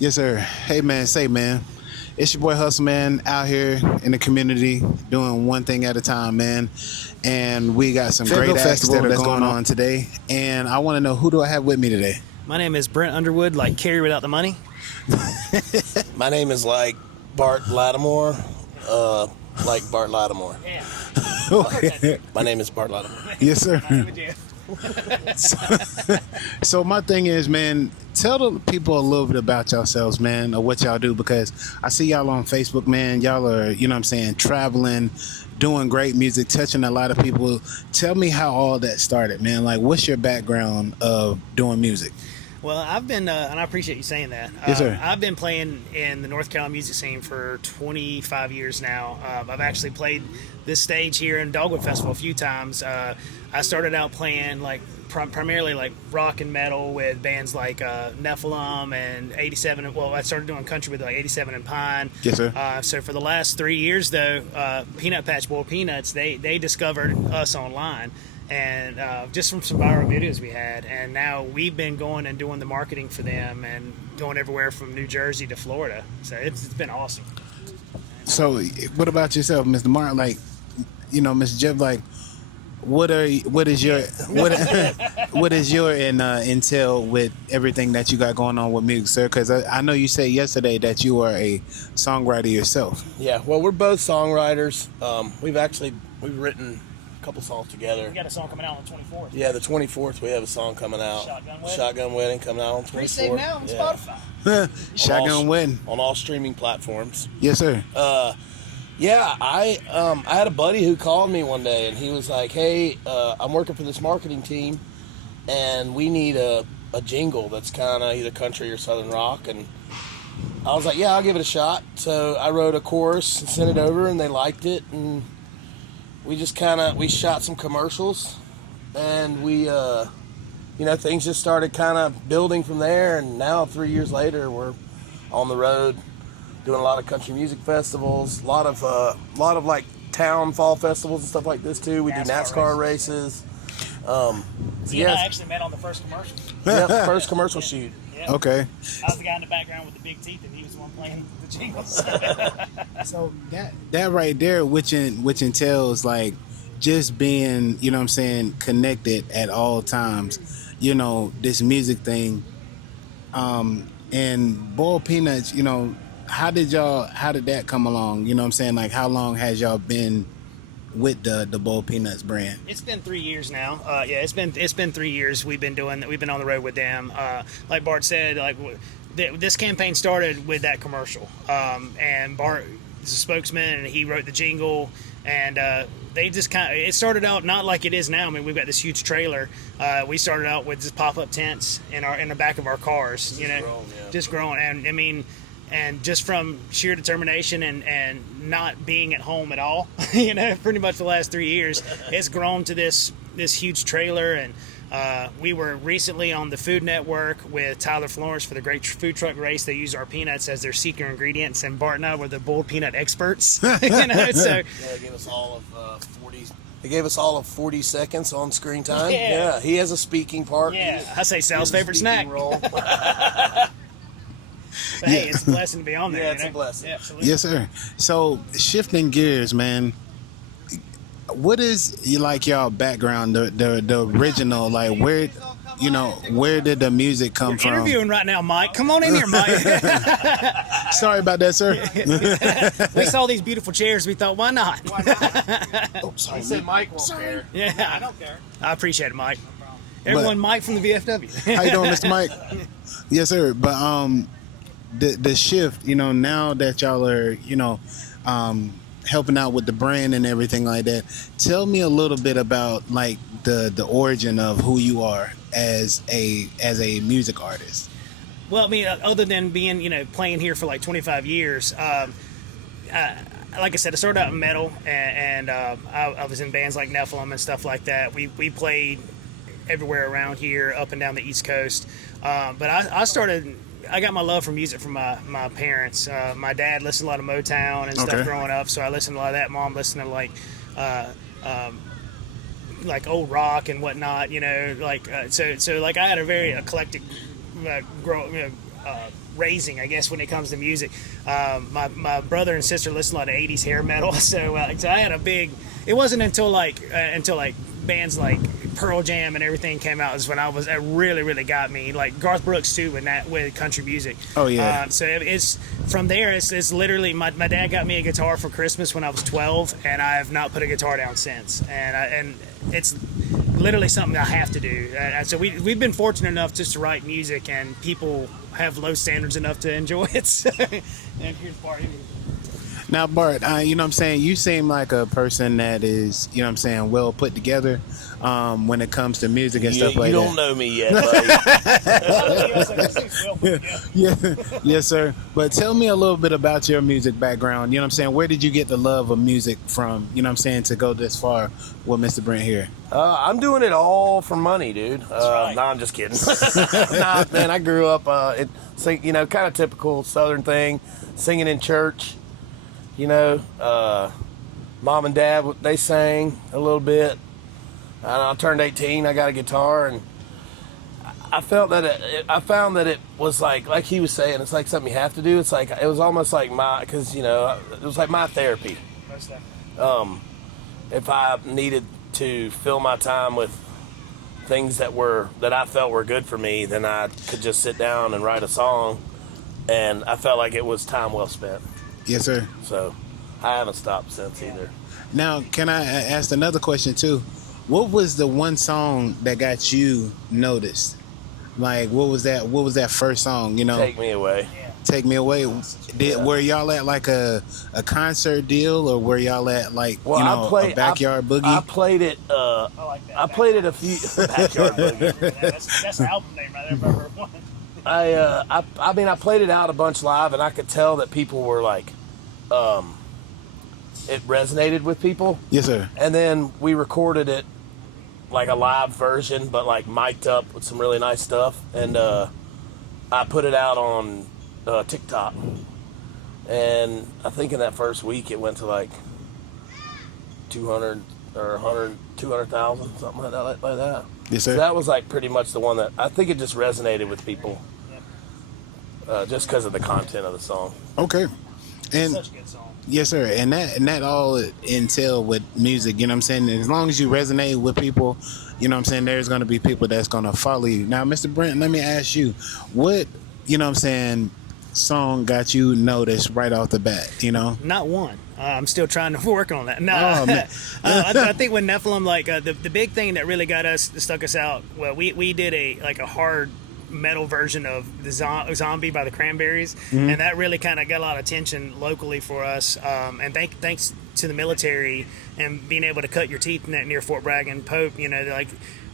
Yes, sir. Hey, man. Say, man. It's your boy Hustle, man, out here in the community doing one thing at a time, man. And we got some great acts that are going on today. And I want to know, who do I have with me today? My name is Brent Underwood, like Carrie without the money. My name is like Bart Lattimore, like Bart Lattimore. Yeah. Okay. My name is Bart Lattimore. Yes, sir. So my thing is, man, tell the people a little bit about yourselves, man, or what y'all do, because I see y'all on Facebook, man. Y'all are, you know what I'm saying, traveling, doing great music, touching a lot of people. Tell me how all that started, man. Like, what's your background of doing music? Well, I've been, and I appreciate you saying that. Yes, sir. I've been playing in the North Carolina music scene for 25 years now. I've actually played this stage here in Dogwood Festival a few times. I started out playing like primarily like rock and metal with bands like Nephilim and 87. Well, I started doing country with like 87 and Pine. Yes, sir. So for the last 3 years, though, Peanut Patch Boy Peanuts, they discovered us online. And just from some viral videos we had, and now we've been going and doing the marketing for them and going everywhere from New Jersey to Florida. So it's been awesome. So what about yourself, Mr. Martin? Like, you know, Mr. Jeff, like, what is your intel with everything that you got going on with music, sir? Because I know you said yesterday that you are a songwriter yourself. Yeah, well, we're both songwriters. We've written a couple songs together. We got a song coming out on the 24th. Yeah, the 24th we have a song coming out. Shotgun Wedding coming out on 24th. Pre-save now on Spotify. Shotgun Wedding on all streaming platforms. Yes, sir. Yeah, I had a buddy who called me one day and he was like, "Hey, I'm working for this marketing team, and we need a jingle that's kind of either country or southern rock." And I was like, "Yeah, I'll give it a shot." So I wrote a chorus and sent it over, and they liked it, and we just we shot some commercials, and we things just started kind of building from there. And now 3 years later, we're on the road doing a lot of country music festivals, a lot of like town fall festivals and stuff like this too. We do NASCAR races. You and I actually met on the first commercial. Yeah, first commercial shoot. Yeah. Okay. I was the guy in the background with the big teeth, and he was the one playing the jingles. So that right there, which entails like just being, you know what I'm saying, connected at all times. You know, this music thing. And Boiled Peanuts, you know, how did that come along? You know what I'm saying? Like, how long has y'all been with the Boiled Peanuts brand? It's been 3 years now. It's been 3 years we've been on the road with them. Like Bart said, like this campaign started with that commercial. And Bart is a spokesman, and he wrote the jingle. And they just it started out not like it is now. I mean, we've got this huge trailer. We started out with just pop-up tents in the back of our cars. Just growing. And I mean, and just from sheer determination and not being at home at all, pretty much the last 3 years, it's grown to this huge trailer. And we were recently on the Food Network with Tyler Florence for the Great Food Truck Race. They use our peanuts as their secret ingredients, and Bart and I were the boiled peanut experts. So yeah, they gave us all of 40. They gave us all of 40 seconds on screen time. Yeah, he has a speaking part. Yeah, I say Sal's favorite snack. Role. But hey, it's a blessing to be on there. Yeah, it's a blessing. Yeah, absolutely. Yes, sir. So shifting gears, man. What is y'all background, the original, like where did the music come from? Interviewing right now, Mike. Come on in here, Mike. Sorry about that, sir. We saw these beautiful chairs. We thought, why not? Why not? Oh, sorry. He said Mike won't care. Yeah, I don't care. I appreciate it, Mike. Everyone, Mike from the VFW. How you doing, Mr. Mike? Yes, sir. But the shift, now that y'all are, helping out with the brand and everything like that, tell me a little bit about like the origin of who you are as a music artist. Well, I mean, other than being, playing here for like 25 years, like I said, I started out in metal, and I was in bands like Nephilim and stuff like that. We played everywhere around here, up and down the East Coast. But I got my love for music from my parents. My dad listened to a lot of Motown and stuff growing up, so I listened to a lot of that. Mom listened to like old rock and whatnot, so like I had a very eclectic raising, I guess, when it comes to music. My brother and sister listen to a lot of 80s hair metal, so I had a big. It wasn't until bands like Pearl Jam and everything came out is when it really got me. Like Garth Brooks too, with country music. Oh yeah. So it's from there. It's literally my dad got me a guitar for Christmas when I was 12, and I have not put a guitar down since. And it's literally something I have to do. And so we've been fortunate enough just to write music, and people have low standards enough to enjoy it. So, and here's part. Now, Bart, you know what I'm saying? You seem like a person that is, you know what I'm saying, well put together when it comes to music and stuff like that. You don't know me yet, buddy. Yes, sir. But tell me a little bit about your music background. You know what I'm saying? Where did you get the love of music from, you know what I'm saying, to go this far with Mr. Brent here? I'm doing it all for money, dude. Right. No, I'm just kidding. Nah, man, I grew up, kind of typical Southern thing, singing in church. You know, mom and dad, they sang a little bit. And I turned 18, I got a guitar, and I found that it was like he was saying, it's like something you have to do. It's like, it was almost like because, you know, it was like my therapy. If I needed to fill my time with things that I felt were good for me, then I could just sit down and write a song, and I felt like it was time well spent. Yes, sir. So I haven't stopped since either. Now, can I ask another question too? What was the one song that got you noticed? Like, what was that first song? You know, Take Me Away. Take Me Away. Were y'all at like a concert deal, or were y'all at like a backyard boogie? I played it. I like that. I played it a few backyard boogie. That's the album name right there. If I heard one. I mean, I played it out a bunch live, and I could tell that people were like, it resonated with people. Yes, sir. And then we recorded it like a live version, but like mic'd up with some really nice stuff, and I put it out on TikTok, and I think in that first week it went to like 200 or 100, 200,000, something like that. Yes, sir. So that was like pretty much the one that I think it just resonated with people, just because of the content of the song. Okay. And Such a good song. yes, sir. And that all entail with music, you know what I'm saying? As long as you resonate with people, you know what I'm saying, there's going to be people that's going to follow you. Now, Mr. Brent, let me ask you, what, you know what I'm saying, song got you noticed right off the bat, you know? Not one. I'm still trying to work on that. No, Oh, I think with Nephilim, like the big thing that really stuck us out. Well, we did a hard metal version of the Zombie by the Cranberries, and that really kind of got a lot of attention locally for us. And thanks to the military and being able to cut your teeth near Fort Bragg and Pope, you know, like.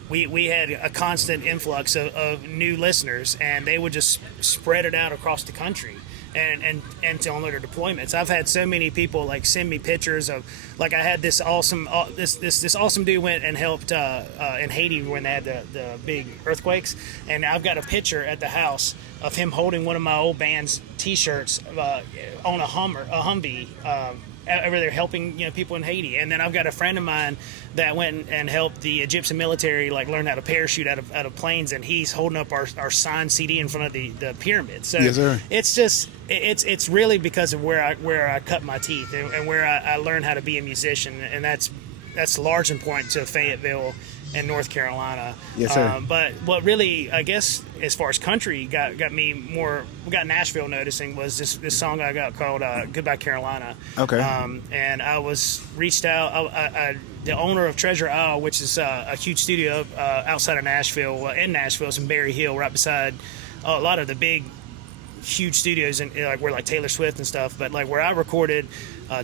We had a constant influx of new listeners, and they would just spread it out across the country and to on their deployments. I've had so many people like send me pictures of, like, I had this awesome this awesome dude went and helped in Haiti when they had the big earthquakes, and I've got a picture at the house of him holding one of my old band's T-shirts on a Humvee. Over there helping, you know, people in Haiti. And then I've got a friend of mine that went and helped the Egyptian military like learn how to parachute out of planes, and he's holding up our signed CD in front of the pyramid. So yes, sir. it's just it's really because of where I cut my teeth and where I learned how to be a musician, and that's large important to Fayetteville in North Carolina. Yes, sir. But what really, I guess, as far as country got me more, we got Nashville noticing was this song I got called Goodbye Carolina. Okay. And I was reached out, the owner of Treasure Isle, which is a huge studio outside of Nashville, in Nashville, it's in Berry Hill, right beside a lot of the big, huge studios, and like where like Taylor Swift and stuff, but like where I recorded,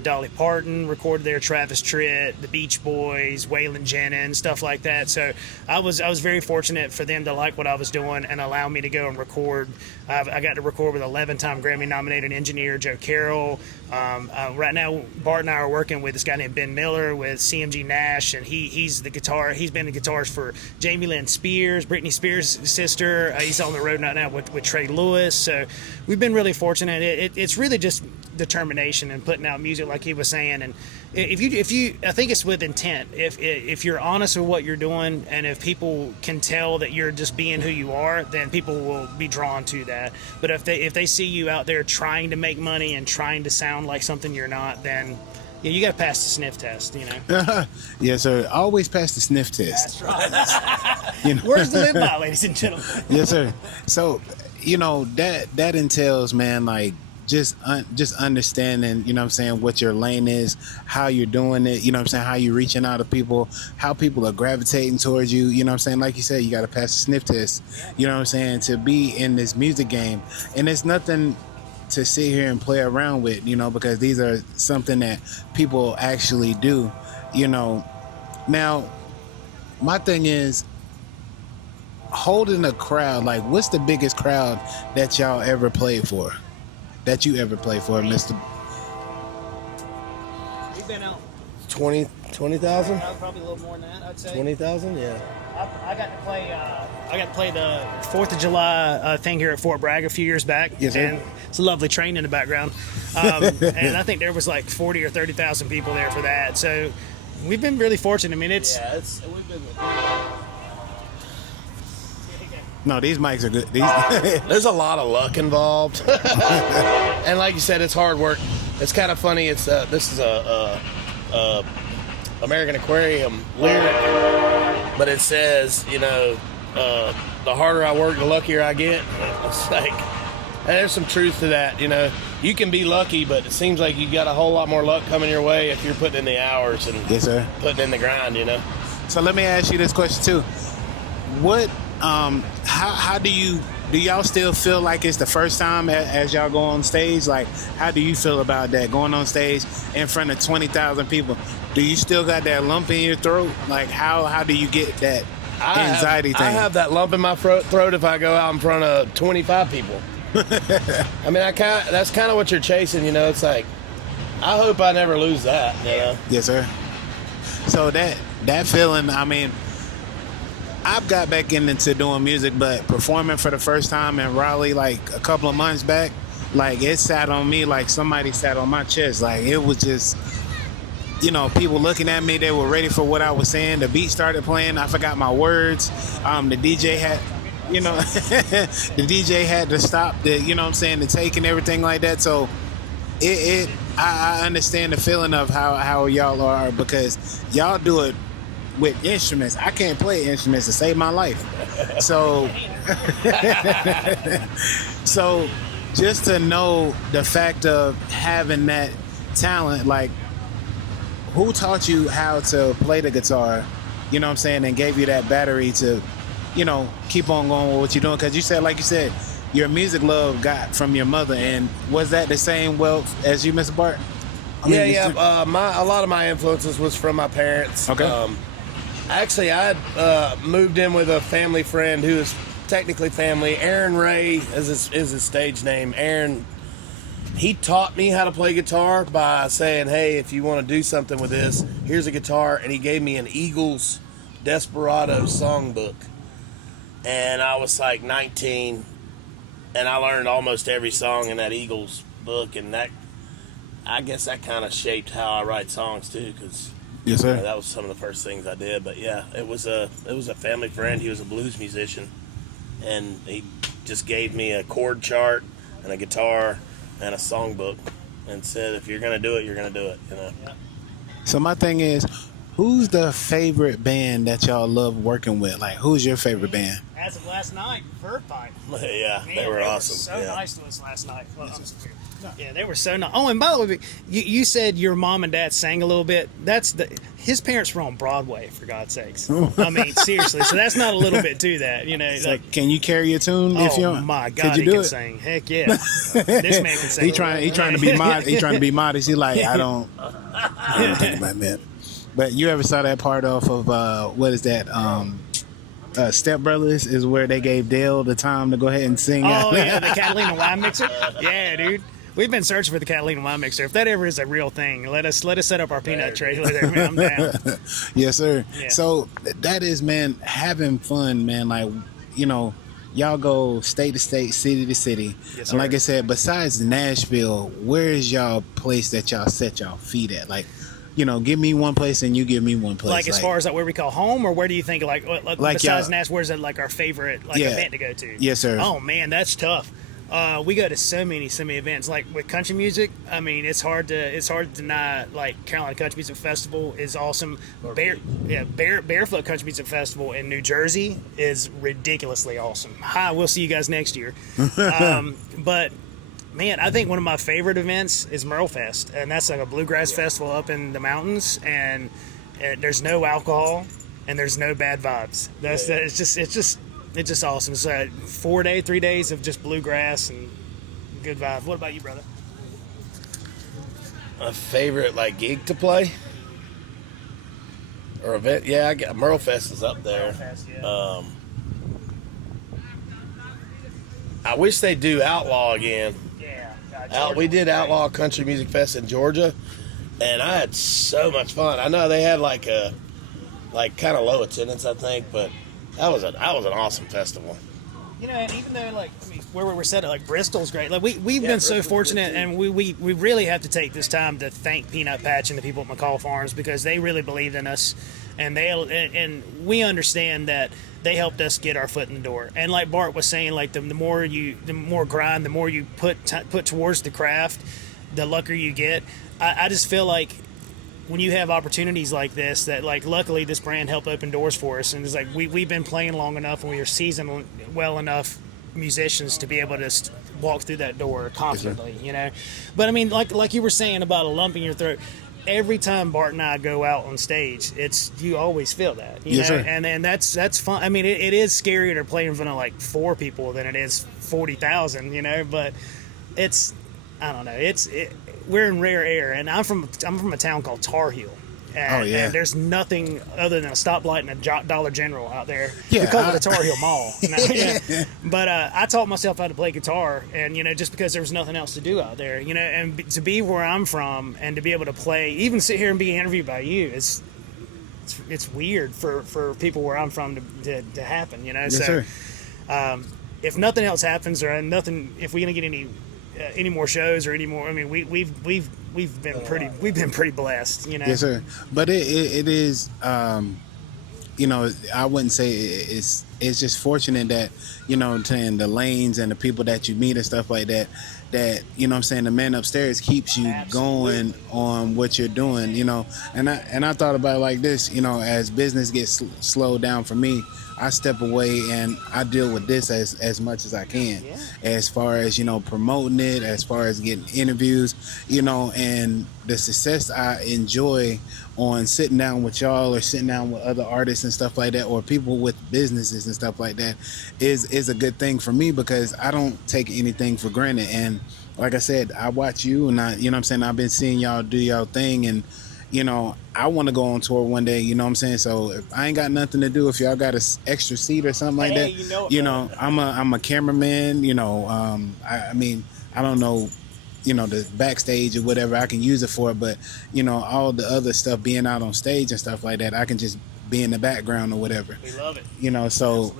Dolly Parton recorded there, Travis Tritt, the Beach Boys, Waylon Jennings, stuff like that. So I was very fortunate for them to like what I was doing and allow me to go and record. I got to record with 11-time Grammy-nominated engineer Joe Carroll. Right now, Bart and I are working with this guy named Ben Miller with CMG Nash, and he's the guitar. He's been the guitars for Jamie Lynn Spears, Britney Spears' sister. He's on the road right now with Trey Lewis. So we've been really fortunate. It's really just determination and putting out music like he was saying. And if you, I think it's with intent. If you're honest with what you're doing, and if people can tell that you're just being who you are, then people will be drawn to that. But if they see you out there trying to make money and trying to sound like something you're not, then yeah, you got to pass the sniff test, you know. Yes, sir. Always pass the sniff test. That's right. You know? Words to live by, ladies and gentlemen. Yes, sir. So, you know, that entails, man, like just understanding, you know what I'm saying, what your lane is, how you're doing it, you know what I'm saying, how you're reaching out to people, how people are gravitating towards you, you know what I'm saying. Like you said, you got to pass the sniff test, you know what I'm saying, to be in this music game. And it's nothing to sit here and play around with, you know, because these are something that people actually do, you know. Now, my thing is holding a crowd. Like, what's the biggest crowd that y'all ever played for? That you ever played for, Mr. We've been out 20,000? probably a little more than that, I'd say. 20,000, yeah. I got to play the 4th of July thing here at Fort Bragg a few years back. Yes, sir. And it's a lovely train in the background. And I think there was like 40 or 30,000 people there for that. So we've been really fortunate. I mean, We've been. No, these mics are good. There's a lot of luck involved, and like you said, it's hard work. It's kind of funny. It's this is a American Aquarium lyric, but it says, you know, the harder I work, the luckier I get. It's like, and there's some truth to that. You know, you can be lucky, but it seems like you got a whole lot more luck coming your way if you're putting in the hours and Yes, sir. putting in the grind. You know. So let me ask you this question too. What how do y'all still feel like it's the first time as y'all go on stage? Like, how do you feel about that, going on stage in front of 20,000 people? Do you still got that lump in your throat? Like, how do you get that anxiety thing? I have that lump in my throat if I go out in front of 25 people. I mean, that's kind of what you're chasing, you know. It's like, I hope I never lose that, you know. Yes, sir. So that feeling, I mean, I've got back into doing music, but performing for the first time in Raleigh like a couple of months back, like it sat on me like somebody sat on my chest. Like, it was just, you know, people looking at me, they were ready for what I was saying. The beat started playing, I forgot my words. The DJ had, you know, the DJ had to stop the, you know what I'm saying, the take and everything like that. So I understand the feeling of how y'all are, because y'all do it with instruments. I can't play instruments to save my life. So so just to know the fact of having that talent, like, who taught you how to play the guitar, you know what I'm saying, and gave you that battery to, you know, keep on going with what you're doing? Because you said, like you said, your music love got from your mother, and was that the same wealth as you, Mr. Bart? A lot of my influences was from my parents. Okay. Actually, I had moved in with a family friend who is technically family. Aaron Ray is his stage name. Aaron, he taught me how to play guitar by saying, hey, if you want to do something with this, here's a guitar. And he gave me an Eagles Desperado songbook. And I was like 19, and I learned almost every song in that Eagles book. And that, I guess that kind of shaped how I write songs too, because Yes, sir. that was some of the first things I did. But yeah, it was a family friend. He was a blues musician, and he just gave me a chord chart and a guitar and a songbook, and said, if you're gonna do it, you're gonna do it. You know. So my thing is, who's the favorite band that y'all love working with? Like, who's your favorite band? As of last night, Bird Pipe. Yeah, Man, they were awesome. So yeah. nice to us last night. Well, yeah, they were so nice. Oh, and by the way, you said your mom and dad sang a little bit. His parents were on Broadway, for God's sakes. I mean, seriously. So that's not a little bit to that, you know. So Like, can you carry a tune? If you my could God, you he do can it? sing. Heck yeah, this man can sing. He trying to be modest. He trying to be modest. He like, I don't think about that. But you ever saw that part off of what is that? Step Brothers is where they gave Dale the time to go ahead and sing. Oh yeah, the Catalina wine mixer. Yeah, dude. We've been searching for the Catalina wine mixer. If that ever is a real thing, let us set up our peanut trailer there, man. I'm down. Yes, sir. Yeah. So that is, man, having fun, man. Like, you know, y'all go state to state, city to city. Yes, And like sir. I said, besides Nashville, where is y'all place that y'all set y'all feet at? Like, give me one place and you give me one place. Like as far as like where we call home, or where do you think like besides y'all- Nash, where's it like our favorite like Yeah. event to go to? Yes, sir. Oh man, that's tough. We go to so many events. Like with country music, I mean, it's hard to deny. Like Carolina Country Music Festival is awesome. Barefoot Country Music Festival in New Jersey is ridiculously awesome. Hi, we'll see you guys next year. But man, I think one of my favorite events is Merle Fest, and that's like a bluegrass festival up in the mountains, and there's no alcohol and there's no bad vibes. It's just awesome. It's a 3 days of just bluegrass and good vibes. What about you, brother? My favorite like gig to play or event? Yeah, I got Merle Fest is up there. Merle Fest, yeah. I wish they do Outlaw again. Yeah. We did Outlaw Country Music Fest in Georgia, and I had so much fun. I know they had like kind of low attendance, I think, but that was an awesome festival. And even though like I mean, where we're set at, like Bristol's great. Like we've been so Bristol's fortunate, good, and we really have to take this time to thank Peanut Patch and the people at McCall Farms, because they really believed in us, and we understand that they helped us get our foot in the door. And like Bart was saying, like the more grind, the more you put towards the craft, the luckier you get. I just feel like when you have opportunities like this, that like luckily this brand helped open doors for us, and it's like we've been playing long enough and we are seasoned well enough musicians to be able to walk through that door confidently, But I mean, like you were saying about a lump in your throat, every time Bart and I go out on stage, you always feel that, Yes, sir. and then that's fun. I mean, it is scarier to play in front of like 4 people than it is 40,000, but I don't know, we're in rare air, and I'm from a town called Tar Heel. And, Oh, yeah. and there's nothing other than a stoplight and a Dollar General out there. Yeah, We call it the Tar Heel Mall. But I taught myself how to play guitar, and just because there was nothing else to do out there, and to be where I'm from and to be able to play, even sit here and be interviewed by you, it's weird for people where I'm from to happen, Yes, so sir. if nothing else happens, or if we're gonna get any more shows or any more, I mean, we've been pretty blessed, Yes, sir. But it is, I wouldn't say it's just fortunate that, saying the lanes and the people that you meet and stuff like that, I'm saying, the man upstairs keeps you going on what you're doing, and I thought about it like this, as business gets slowed down for me, I step away and I deal with this as much as I can, as far as, promoting it, as far as getting interviews, and the success I enjoy on sitting down with y'all or sitting down with other artists and stuff like that, or people with businesses and stuff like that, is a good thing for me, because I don't take anything for granted. And like I said, I watch you, and I've been seeing y'all do y'all thing, and I want to go on tour one day, So if I ain't got nothing to do, if y'all got an extra seat or something like that, I'm a cameraman, I mean, I don't know, the backstage or whatever, I can use it for it, but all the other stuff, being out on stage and stuff like that, I can just be in the background or whatever. We love it. So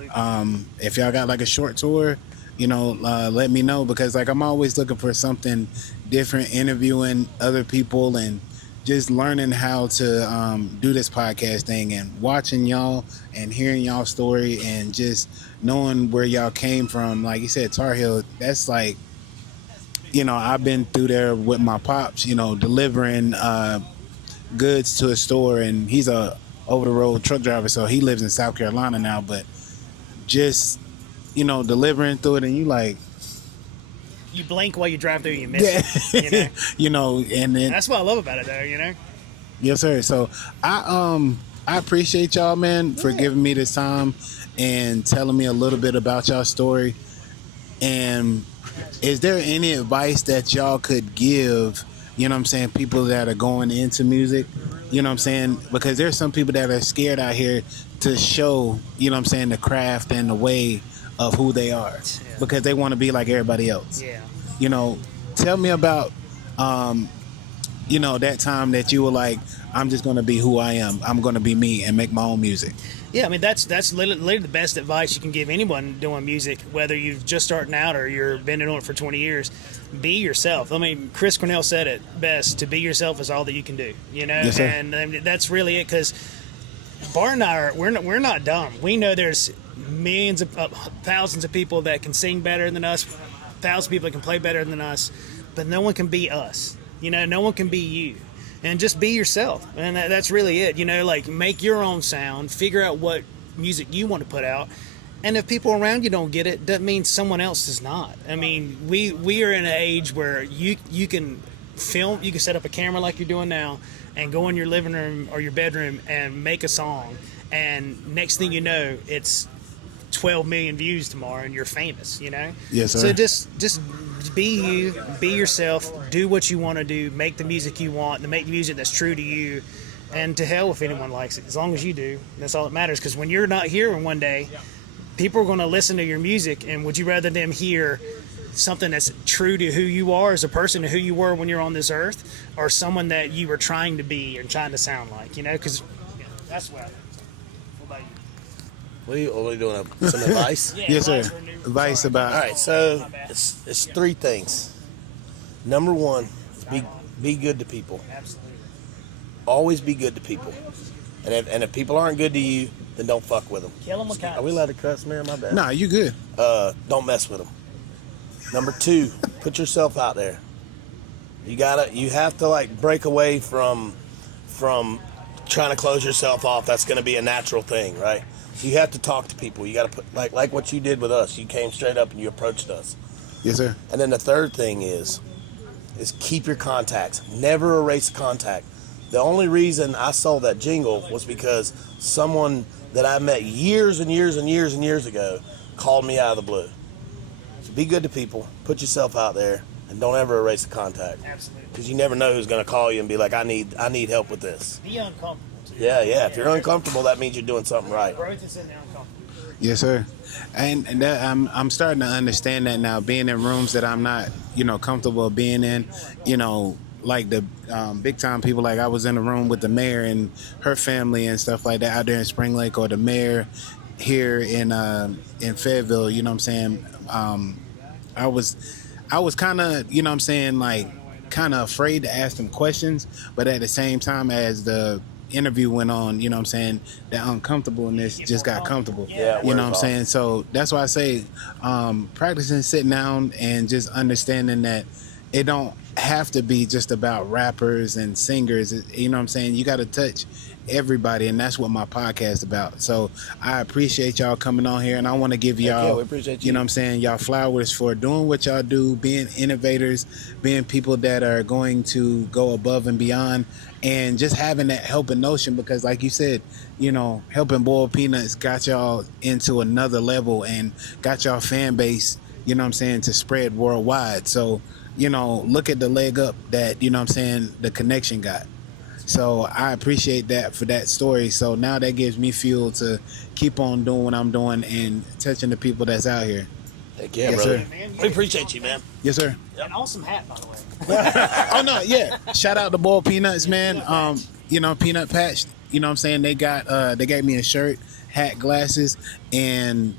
if y'all got like a short tour, let me know, because like I'm always looking for something different, interviewing other people and just learning how to do this podcast thing, and watching y'all and hearing y'all story, and just knowing where y'all came from. Like you said, Tar Heel, that's like, I've been through there with my pops, delivering goods to a store, and he's a over-the-road truck driver, so he lives in South Carolina now, but just, delivering through it, and you like, You blink while you drive through, you miss it, and then that's what I love about it, though, Yes, sir. So I appreciate y'all, man, for giving me this time and telling me a little bit about y'all story. And is there any advice that y'all could give, people that are going into music, because there's some people that are scared out here to show, the craft and the way of who they are, because they want to be like everybody else. Yeah. Tell me about, that time that you were like, I'm just going to be who I am. I'm going to be me and make my own music. Yeah, I mean that's literally the best advice you can give anyone doing music, whether you're just starting out or you've been doing it for 20 years. Be yourself. I mean, Chris Cornell said it best: "To be yourself is all that you can do." You know, Yes, sir. and I mean, that's really it. Because Bart and I we're not dumb. We know there's millions of thousands of people that can sing better than us, thousands of people that can play better than us, but no one can be us. You know, no one can be you. And just be yourself, and that's really it. You know, like make your own sound, figure out what music you want to put out, and if people around you don't get it, that means someone else does not. I mean, we are in an age where you can film, you can set up a camera like you're doing now, and go in your living room or your bedroom and make a song, and next thing you know, it's 12 million views tomorrow, and you're famous. You know. Yes, sir. So just be you, be yourself, do what you want to do, make the music you want, and make music that's true to you, and to hell if anyone likes it. As long as you do, that's all that matters. Because when you're not here one day, people are going to listen to your music, and would you rather them hear something that's true to who you are as a person, to who you were when you're on this earth, or someone that you were trying to be and trying to sound like, you know? Because that's what I think. What about you? What are you doing? Some advice? Yeah, Yes, sir. advice for new- Advice sorry. about. All right, so My bad. it's three things. Number one is be good to people. Absolutely. Always be good to people. And if people aren't good to you, then don't fuck with them. Kill them with kindness. Are we allowed to cuss, man? My bad. Nah, you good. Don't mess with them. Number two, put yourself out there. You have to like break away from trying to close yourself off. That's going to be a natural thing, right? So you have to talk to people. You got to put like what you did with us. You came straight up and you approached us. Yes, sir. And then the third thing is keep your contacts. Never erase contact. The only reason I sold that jingle was because someone that I met years and years and years and years ago called me out of the blue. So be good to people. Put yourself out there, and don't ever erase the contact. Absolutely. Because you never know who's going to call you and be like, I need help with this. Be uncomfortable, too. Yeah. If you're uncomfortable, that means you're doing something right. Growth is in the uncomfortable. Yes, sir. And that, I'm starting to understand that now. Being in rooms that I'm not, comfortable being in, like the big time people. Like I was in a room with the mayor and her family and stuff like that out there in Spring Lake, or the mayor here in Fayetteville. You know what I'm saying? I was kind of, like kind of afraid to ask them questions, but at the same time as the interview went on, the uncomfortableness just got comfortable. Yeah, you know what I'm wears saying? So that's why I say practicing sitting down and just understanding that it don't have to be just about rappers and singers. You know what I'm saying? You got to touch everybody, and that's what my podcast is about. So I appreciate y'all coming on here, and I want to give y'all, we appreciate you. you know what I'm saying, y'all flowers for doing what y'all do, being innovators, being people that are going to go above and beyond, and just having that helping notion, because like you said, helping boil peanuts got y'all into another level and got y'all fan base, to spread worldwide. So look at the leg up that, the connection got. So I appreciate that for that story. So now that gives me fuel to keep on doing what I'm doing and touching the people that's out here. Heck yeah, Yes, brother. sir. We appreciate you, man. Yes, sir. An awesome hat, by the way. Oh, no, yeah. Shout out to Boil Peanuts, man. Peanut Patch, they gave me a shirt, hat, glasses, and,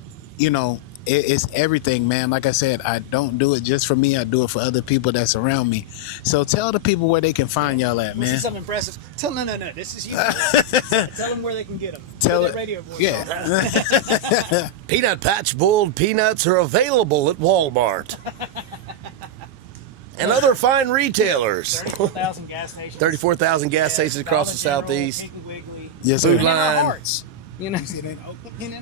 it's everything, man. Like I said, I don't do it just for me. I do it for other people that's around me. So tell the people where they can find y'all at, This man. is something impressive. No. This is you. Tell them where they can get them. Tell that it. radio voice. Yeah. Peanut Patch boiled peanuts are available at Walmart and other fine retailers. 34,000 gas stations. 34,000 gas stations across the Dollar General, southeast. Piggly Wiggly. Yes, Food sir. And in our line. hearts. And in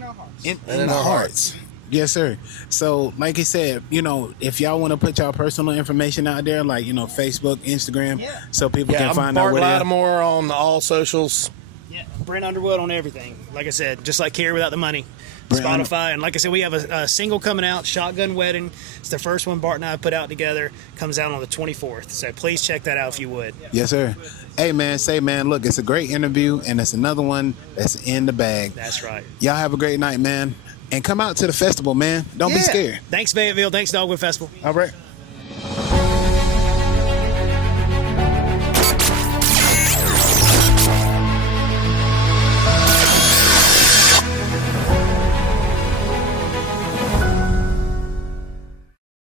our hearts. In the hearts. Yes, sir. So, like I said, if y'all want to put y'all personal information out there, like, Facebook, Instagram, Yeah. so people can I'm find out Bart where they are. Lattimore on all socials. Yeah, Brent Underwood on everything. Like I said, just like Carry Without the Money. Brent Spotify. And like I said, we have a single coming out, Shotgun Wedding. It's the first one Bart and I put out together. Comes out on the 24th. So please check that out if you would. Yes, sir. Hey, man, look, it's a great interview, and it's another one that's in the bag. That's right. Y'all have a great night, man. And come out to the festival, man. Don't be scared. Thanks, Fayetteville. Thanks, Dogwood Festival. All right.